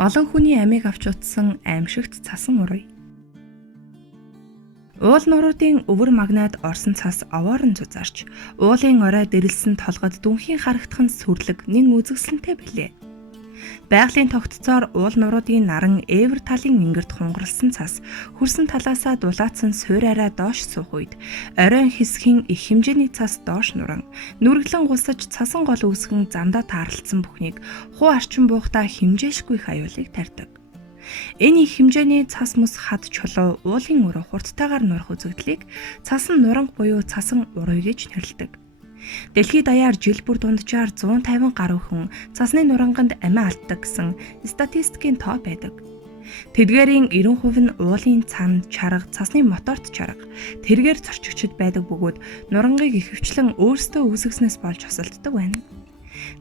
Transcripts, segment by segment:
Олон хүний амийг авч утсан аимшигт цасан урвь. Уул нуруудын өвөр магнад орсон цас овоорон зузаарч, уулын орой дэрэлсэн толгод дүнхийн харагдах нь сүрлэг нэн үзэгсэлэнтэй билээ. Байгалийн тогтцоор уул нуруудын наран ээвэр талын ингэрд хунгарлсан цас хөрсөн талаасаа дулаацсан суураараа доош суух үед оройн хэсгийн их хэмжээний цас доош нуран нүргэлэн гусаж цасан гол үүсгэн замдаа таарлцсан бүхнийг хуу арчин буухтаа хэмжээшгүй их аюулыг тарьдаг. Энэ их хэмжээний цас мус хад чулуу уулын өрөө хурдтайгаар нурах үзэгдлийг цасан нуранг буюу цасан урвь гэж нэрлэдэг. Дэлхийд даяар жил бүр дунджаар 150 гаруй хүн цасны нуранганд амиа алддаг гэсэн статистикийн тоо байдаг. Тэдгээрийн 90% нь уулын цан, чарга, цасны моторт чарга, тэргээр зорчигчд байдаг бөгөөд нурангыг ихэвчлэн өөрсдөө үүсгэснээс болж хосолддог байна.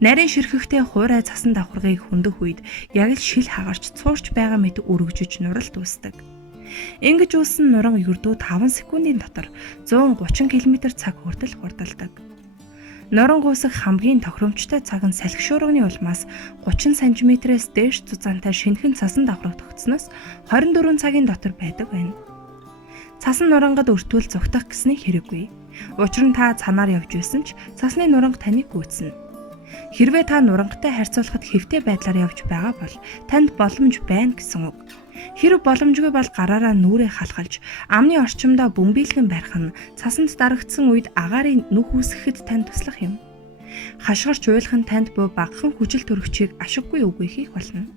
Нарийн ширхэхтэй хуурай цасан давхаргыг хөндөх үед яг л шил хагарч цуурч байгаа мэт өргөжөж нуралт үүсдэг. Ингэж үүссэн нуран ердөө 5 секундын дотор 130 км/цаг хүртэл хурдалдаг. Нуран гүйсэх хамгийн тохиромжтой цаг нь салхи шуурганы улмаас 30 см-ээс дээш зузаантай шинэхэн цасан давхраг тогтсноос 24 цагийн дотор байдаг байна. Цасан нурангад өртөөл зүгтах гэсний хэрэггүй. Учир нь та цанаар явж байсан ч цасны нуранг таныг гүйцэнэ. Хэрвээ та нурангтай харьцуулахад хэвтэй байдлаар явж байгаа бол танд боломж байна гэсэн үг. Хэрэг боломжгүй бол гараараа нүрээ халахалж, амны орчимдоо бөмбөглөн барих нь цасанд дарагдсан үед агаарын нүх үүсгэхэд танд туслах юм. Хашгирч уйлах нь танд багахан хүчил төрөгчийг ашиггүй үгүй хийх болно.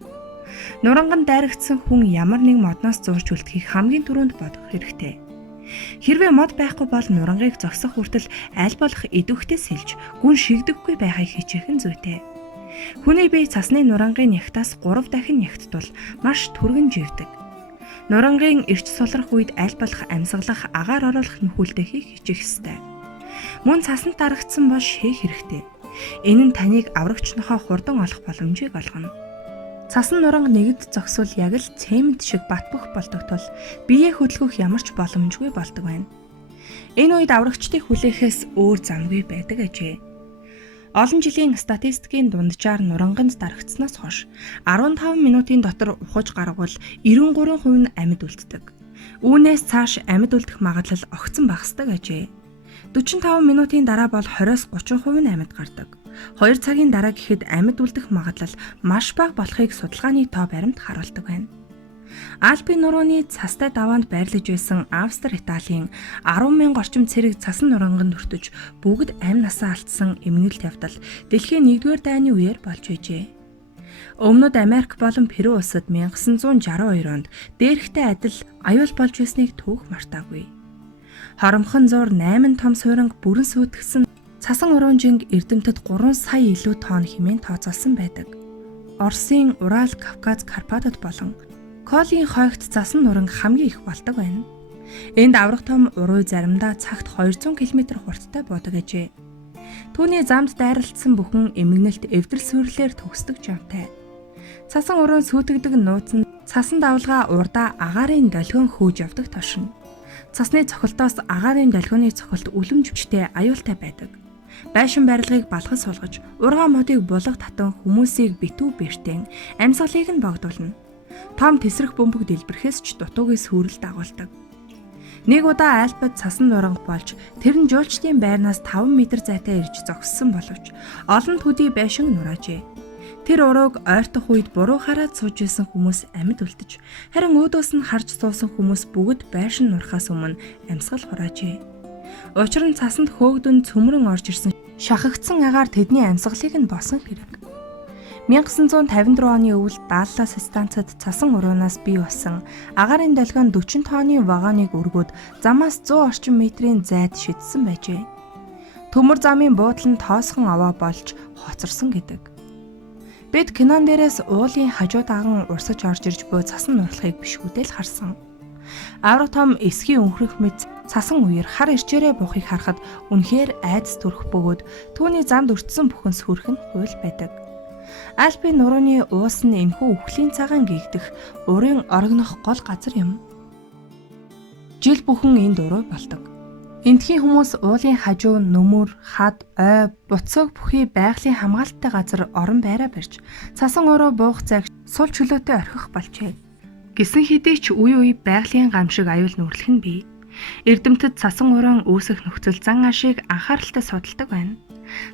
Нуранганд дайрагдсан хүн ямар нэг модноос зурж үлдэхийг хамгийн түрүүнд бодох хэрэгтэй. Хэрвээ мод байхгүй бол нурангыг зогсох хүртэл аль болох идэвхтэй сэлж, гүн шигдэггүй байхыг хичээх нь зүйтэй. Хүний бие цасны нурангийн нягтаас 3 дахин нягттвал маш түргэн живдэг. Нурангийн эрч сулрах үед аль болох амьсгалах, агаар оруулах нөхүүлдэхийг хичээх ёстой. Мөн цасанд дарагдсан бол шээх хэрэгтэй. Энэ нь таныг аврагч нохоо хурдан олох боломжийг олгоно. Цасан нуранг нэгд зогсвол яг л цемент шиг батбөх болдог тул биеэ хөдөлгөх ямар ч боломжгүй болдог байна. Энэ үед аврагчдыг хүлээхээс өөр замгүй байдаг ажээ. Олон жилийн статистикийн дунджаар нуранганд дарагдсанаас хойш 15 минутын дотор ухаж гаргавал 93% нь амьд үлддэг. Үүнээс цааш амьд үлдэх магадлал огцон багасдаг ажээ. 45 минутын дараа бол 20-30% нь амьд гардаг. 2 цагийн дараа гэхэд амьд үлдэх магадлал маш бага болохыг судалгааны тоо баримт харуулдаг байна. Альпийн нурууны цастай даваанд байрлаж байсан Австри Италийн 10,000 орчим цэрэг цасан нуранганд өртөж бүгд амь насаа алдсан эмгэнэлт явдал дэлхийн 1-р дайны үеэр болж байжээ. Өмнөд Америк болон Перу улсад 1962 онд дээрхтэй адил аюул болж байсныг түүх мартаагүй. Хоромхон зур 8 том суйранг бүрэн сүйтгэсэн цасан уруунжинг Эрдэмтэд 3 сая илүү тонн хэмээн тооцоолсон байдаг. Оросын Урал, Кавказ, Карпатад болон Колийн хойгт цасан нуранг хамгийн их болдог байна. Энд аврах том уруу заримдаа цагт 200 км хурдтай буудаг ажээ. Түүний замд дайралтсан бүхэн эмгэнэлт эвдрэл сүрлэлээр төгсдөг жамтай. Цасан уруун сүйтгэдэг нууц нь цасан давлгаа урдаа агаарын долгион хөөж явдаг тошин. Цасны цохилтоос агаарын долгионы цохилт үлэмжтэй аюултай байдаг. Байшин барилгыг балгаж суулгаж, ургаан модыг булга татан хүмүүсийг битүү бэртэн амьсгалыг нь богдуулна. Том тесрэх бөмбөг дэлбэрэхээс ч дутуугийн сүрэл дагуулдаг. Нэг удаа Альпад цасан нуранг болж тэр нь жуулчдын байрнаас 5 м зайтай ирж зогссон боловч олон төдий байшин нураажээ. Тэр урууг ойртох үед буруу хараад сууж исэн хүмүүс амьд үлдэж, харин өөдөөс нь харж суусан хүмүүс бүгд байшин нурахаас өмнө амьсгал хураажээ. Учир нь цасанд хөөгдөн цөмрөн орж ирсэн шахагдсан агаар тэдний амьсгалыг нь босон хэрэг. 1954 оны өвөл Даллас станцад цасан уруунаас бий болсон агаарын долгион 40 тонны вагоныг өргөөд замаас 100 орчим метрийн зайд шидсэн байжээ. Төмөр замын буудлын тоосхон аваа болж хоцорсон гэдэг. Бид кинон дээрээс уулын хажуу даган урсаж орж ирж буй цасан нурлахыг бишгүүдэл харсан. Авраг том эсхийн өнхрөх мэт цасан үеэр хар ирчээрээ буухыг харахад үнэхээр айдас төрөх бөгөөд түүний замд өртсөн бүхэн сүрхэн хуйл байдаг. Альпийн нурууны уус нь энэхүү үхлийн цагаан гэгдэх урын орогнох гол газар юм. Жил бүхэн энд уруу болдог. Эндхийн хүмүүс уулын хажуу нүмер, хад, ой, буцааг бүхий байгалийн хамгаалалттай газар орон байраа барьж цасан уруу буух цаг сул чөлөөтэй орхих болжээ. Гэсэн хэдий ч үе үе байгалийн гамшиг аюул нүрлэх нь бий. Эрдэмтэд цасан уран үүсэх нөхцөл зан ашиг анхааралтай судалдаг байна.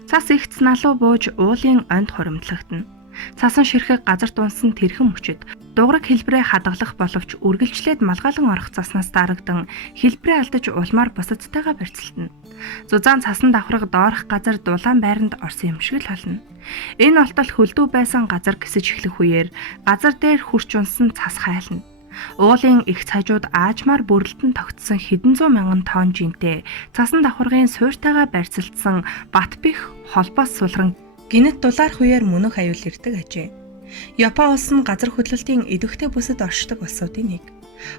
Цас ихц налуу бууж уулын онд хуримтлагдана. Цасан ширхэг газарт унсан тэрхэн мөчөд дуграг хэлбрээ хадгалах боловч үргэлжлээд малгайлан орох цаснаас дарагдан хэлбрээ алдаж улмаар бусадтайгаа барьцалтна. Зузаан цасан давхраг доорх газар дулаан байранд орсон юм шиг л болно. Энэ олтол хөлдөө байсан газар гисэж эхлэх үеэр газар дээр хурч унсан цас хайлна. Уулын ихц хажууд аажмаар бүрэлдэн тогтсон хэдэн зуун мянган тонн жинтэй цасан давхаргын суурьтайгаа барьцалтсан Батбих холбоос сулран гинэт дулаарх үеэр мөнөх аюул ирдэг ажээ. Япон улс нь газар хөдлөлтийн идэвхтэй бүсэд оршдог улсуудын нэг.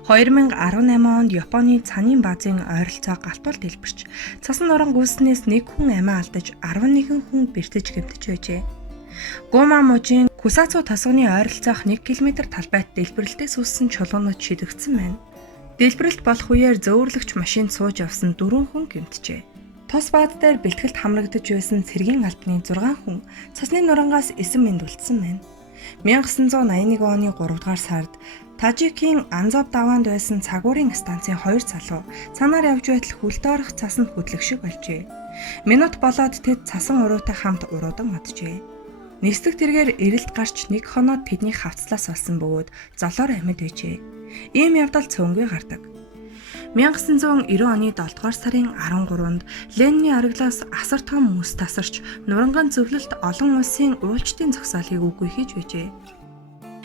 2018 онд Японы цанын баазын ойролцоо галтуул дэлбэрч цасан нуран гүйснээс нэг хүн амиа алдаж 11 хүн бэртэж гэмтэж байжээ. Гумамужийн Кусацу тосгоны ойролцоох 1 км талбайд дэлбэрэлтээ сүүссэн чулуунууд шидэгдсэн байна. Дэлбэрэлт болох үеэр зөөвөрлөгч машинд сууж явсан 4 хүн гэмтжээ. Тос бааз дээр бэлтгэлд хамрагдаж байсан цэргийн албаны 6 хүн цасны нурангаас эсэн мэнд үлдсэн байна. 1981 оны 3 дугаар сард Тажикийн Анзав даваанд байсан цагуурын станцын 2 залуу цанаар явж байтал хүлдээрх цасанд хөдлөх шиг болжээ. Минут болоод тэд цасан уруутай хамт уруудан оджээ. Нисдэг тэргээр эрэлт гарч нэг хоноод тэдний хавцлаас болсон бөгөөд золоор амьд байжээ. Ийм явдал цөөнгүй гардаг. 1990 оны 7 дугаар сарын 13-нд Ленины ориглоос асар том мөс тасарч нуранган зөвлөлт олон улсын уулчдын зогсоолыг үгүй хийж байжээ.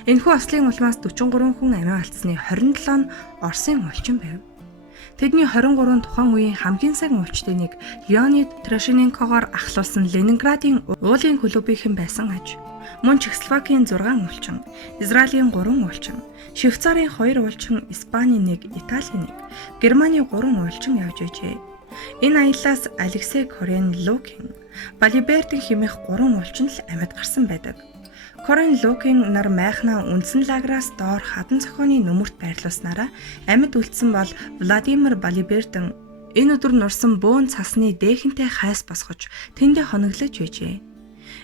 Энэхүү ослын улмаас 43 хүн амиа алдсны 27 нь Оросын уулчин байв. Тэдний 23 тухайн үеийн хамгийн сайн уулчдын нэг Леонид Трошенкогоор ахлуулсан Ленинградын уулын клубийнхэн байсан аж. Мөн Чехословакийн 6 уулчин, Израилийн 3 уулчин, Швейцарын 2 уулчин, Испанийн 1, Италийн 1, Германы 3 уулчин явж байжээ. Энэ аяллаас Алексей Корен Лукин, Балибертийн хэмээх 3 уулчин л амьд гарсан байдаг. Корен Лукин нар майхнаа үндсэн лагераас доор хадан цохооны нүмерт байрлуулснараа амьд үлдсэн бол Владимир Балибертэн энэ өдөр нурсан бөөн цасны дээхэнтэй хайс босгож тэндээ хоноглож байжээ.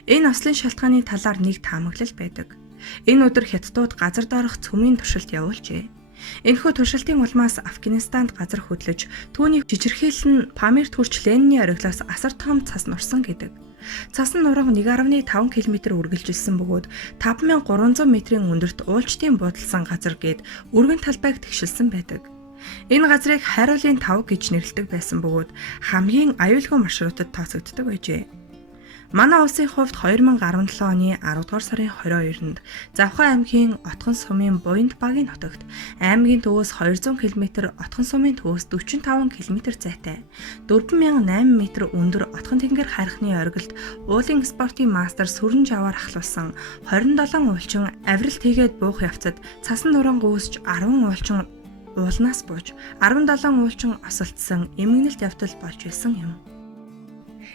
Энэ ослын шалтгааны талаар нэг таамаглал байдаг. Энэ өдөр хятадууд газар доорх цөмийн туршилт явуулжээ. Энэхүү туршилтын улмаас Афганистанд газар хөдлөж түүний жижигхийлэн Памирт хүрч Ленины ориглоос асар том цас нурсан гэдэг. Цасан нураг 1.5 км үргэлжилсэн бөгөөд 5300 метрийн өндөрт уулчдын буудалсан газар гээд өргөн талбайг тэгшилсэн байдаг. Энэ газрыг хайруулын 5 гэж нэрлэдэг байсан бөгөөд хамгийн аюулгүй маршрутад тооцогддог байжээ. Манай улсын хувьд 2017 оны 10 дугаар сарын 22-нд Завхан аймгийн Отхон сумын Буянт багийн нутагт аймгийн төвөөс 200 км, Отхон сумын төвөөс 45 км зайтай 4800 м өндөр Отхон тэнгэр харихны оргилд уулын спортын мастер сүрэн жаваар ахлуулсан 27 уулчин авиралт хийгээд буух явцад цасан нуран гүйсэж 10 уулчин уулнаас бууж 17 уулчин осолдсон эмгэнэлт явдал болж байсан юм.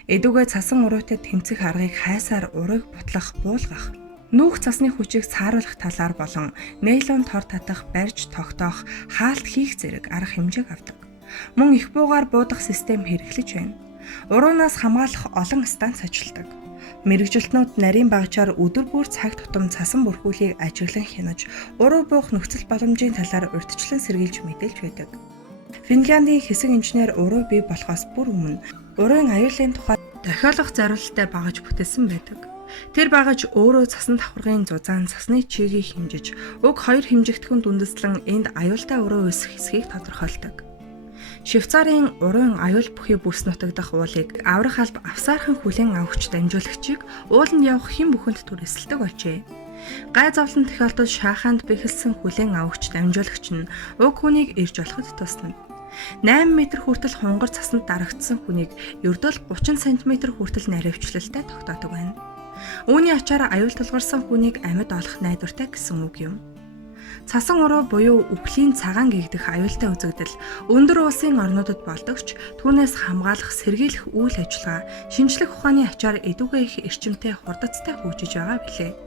Эдүгээ цасан уруутай тэмцэх аргыг хайсаар урыг бутлах, буулгах, нүүх цасны хүчийг сааруулах талаар болон нейлон тор татах, барьж тогтоох, хаалт хийх зэрэг арга хэмжээг авдаг. Мөн их буугаар буудах систем хэрэглэж байна. Уруунаас хамгаалах олон станц ажилладаг. Мэргэжилтнүүд нарийн багажаар өдөр бүр цаг тутам цасан бүрхүүлийг ажиглан хянаж, уруу буух нөхцөл боломжийн талаар урьдчилан сэргийлж мэдээлж байдаг. Финляндийн хэсэг инженер уруу бий болохоос бүр өмнө урын аюулын тухай тохиолох зорилттой багаж бүтээсэн байдаг. Тэр багаж өөрөө цасан давхаргын зузаан цасны чигийг хэмжиж, уг хоёр хэмжигдэхүүн дүндэслэн энд аюултай уруу өсөх хэсгийг тодорхойлдог. Швейцарын урын аюул бүхий бүс нутагдах уулыг аврах алба авсаархан хүлээн авахч дамжуулагчийг ууланд явах хэн бүхэнд түрээсэлдэг болжээ. Гай зовлон тохиолдолд шааханд бэхэлсэн хүлээн авахч дамжуулагч нь уг хүнийг ирж болоход туслана. 8 м хүртэл хунгар цасанд дарагдсан хүнийг ердөө 30 см хүртэл наривчлалтай тогтоодог байна. Үүний ачаар аюул тулгарсан хүнийг амьд олох найдвартай гэсэн үг юм. Цасан уруу буюу үхлийн цагаан гэгдэх аюултай үзэгдэл өндөр улсын орнуудад болдогч түүнээс хамгаалах, сэргийлэх үйл ажиллагаа шинжлэх ухааны ачаар эдүгээ их эрчимтэй хурдацтай хөгжиж байгаа билээ.